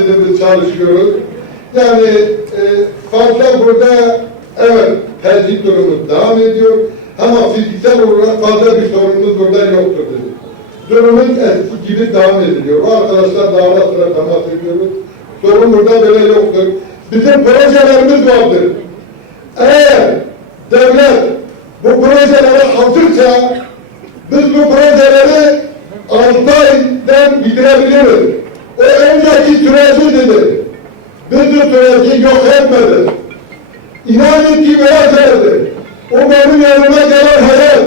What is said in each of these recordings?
dediğimiz çalışıyoruz. Yani e, fazla burada evet tercih durumu devam ediyor. Ama fiziksel olarak fazla bir sorunumuz burada yoktur dedi. Durumun eski gibi devam ediliyor. Arkadaşlar daha sıra temas ediyoruz. Sorun burada böyle yoktur. Bizim projelerimiz vardır. Eğer devlet bu projelere hazırsa biz bu projeleri altı aydan bitirebiliriz. O önceki süreci dedi. Biz bu süreci yok etmedik. İnanın ki beraberdi. O benim yanıma gelen hayal.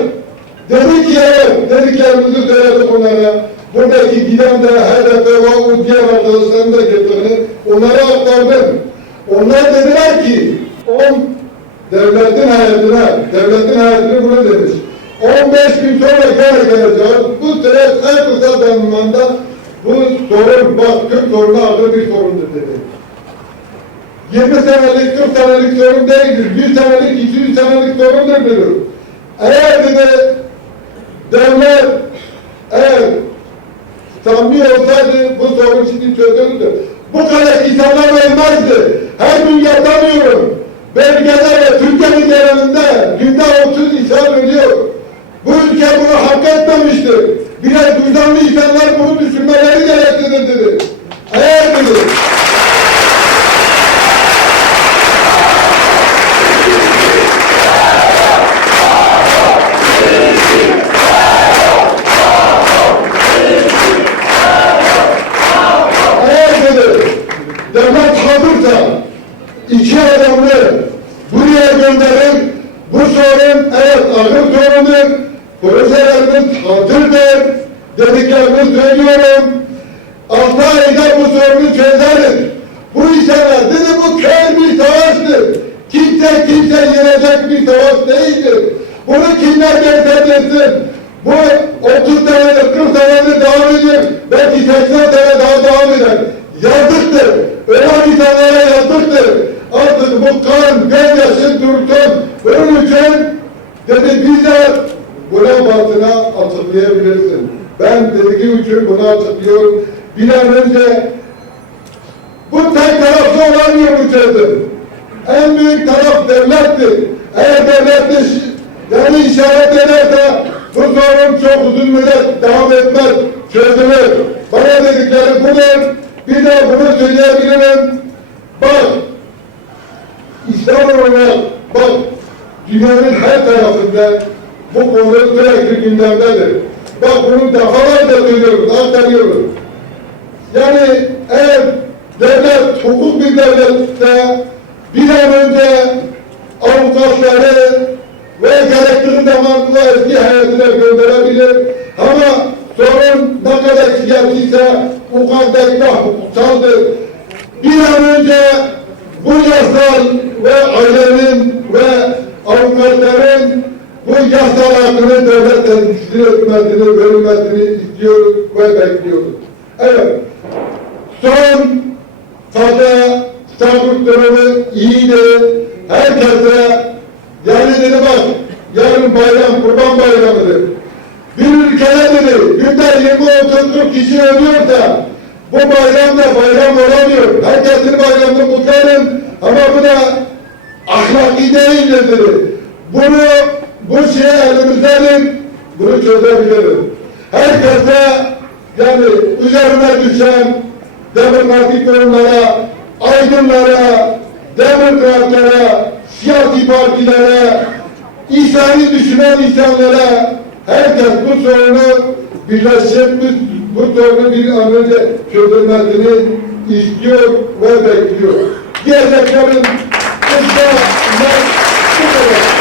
Dedi ki evet, dediklerimizi söyledik onlara. Buradaki giden de HDP ve o diğer arkadaşlarım da getirdi. Onlara aktardım. Onlar dediler ki, on devletin hayatına, devletin hayatını bunu demiş. 15 gün sonra gene geleceğiz. Bu süreç en kısa zamanda bu sorun, bak Kürt sorunu ağır bir sorundur dedi. 20 senelik, 40 senelik sorun değildir. 100 senelik, 200 senelik sorundur diyor. Eğer dedi, devlet, eğer samimi olsaydı bu sorun şimdi çözüldü. Bu kadar insanlar ölmezdi. Her gün yatamıyorum. Belgede ve Türkiye'nin genelinde günde 30 insan ölüyor. Bu ülke bunu hak etmemiştir. Biraz vicdanlı insanlar bunu düşünmeleri gereklidir dedi. Eğer dedi, Eğer dedi, devlet hazırsa iki adamı buraya gönderin, bu ağır sorundur, projelerimiz hazırdır, dediklerimi söylüyorum. Altı ayda bu sorunu çözeriz. Bu insanlar dedi bu köy bir savaştır. Kimse kimse yenecek bir savaş değildir. Bunu kimler derse desin. Bu 30 senedir, 40 senedir devam ediyor. Belki 80 sene daha devam eder. Yazıktır. Ölen insanlara dediğim için bunu açıklıyorum. Bir bu tek taraflı bu çözüm. En büyük taraf devlettir. Eğer devlet yani işaret ederse bu sorun çok uzun müddet devam etmez, çözülür. Bana dedikleri budur. Bir de bunu söyleyebilirim. Bak, İslam olarak bak, dünyanın her tarafında bu konu sürekli gündemdedir. Bak bunu defalarca söylüyoruz, aktarıyoruz. Yani eğer devlet hukuk bir devletse bir an önce avukatları ve gerektiği zaman bu eski hayatına gönderebilir. Ama sorun ne kadar kadar da hukuksaldır. Bir an önce bu yasal ve ailenin ve avukatların bu yasal hakkını devletten teslim etmesini, verilmesini istiyoruz ve bekliyoruz. Evet. Son fazla sağlık durumu iyiydi. Herkese yani dedi bak yarın bayram, kurban bayramıdır. Bir ülkede dedi günde 20 30 40 kişi ölüyorsa bu bayram da bayram olamıyor. Herkesin bayramını kutlarım ama bu da ahlaki değildir dedi. Bunu, bu şey elimizdedir, bunu çözebiliriz. Herkese yani üzerine düşen demokratik kurumlara, aydınlara, demokratlara, siyasi partilere, İsa'yı düşünen insanlara herkes bu sorunu birleşip bu, sorunu bir an önce çözülmesini istiyor ve bekliyor. Diyeceklerim kısa ve bu kadar.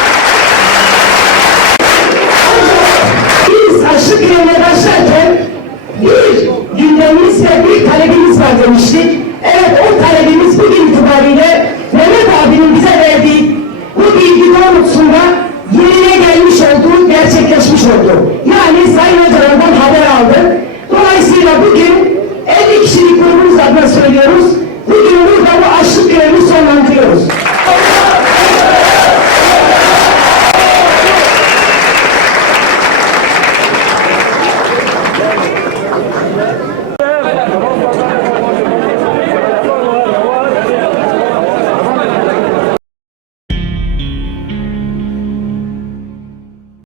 When sin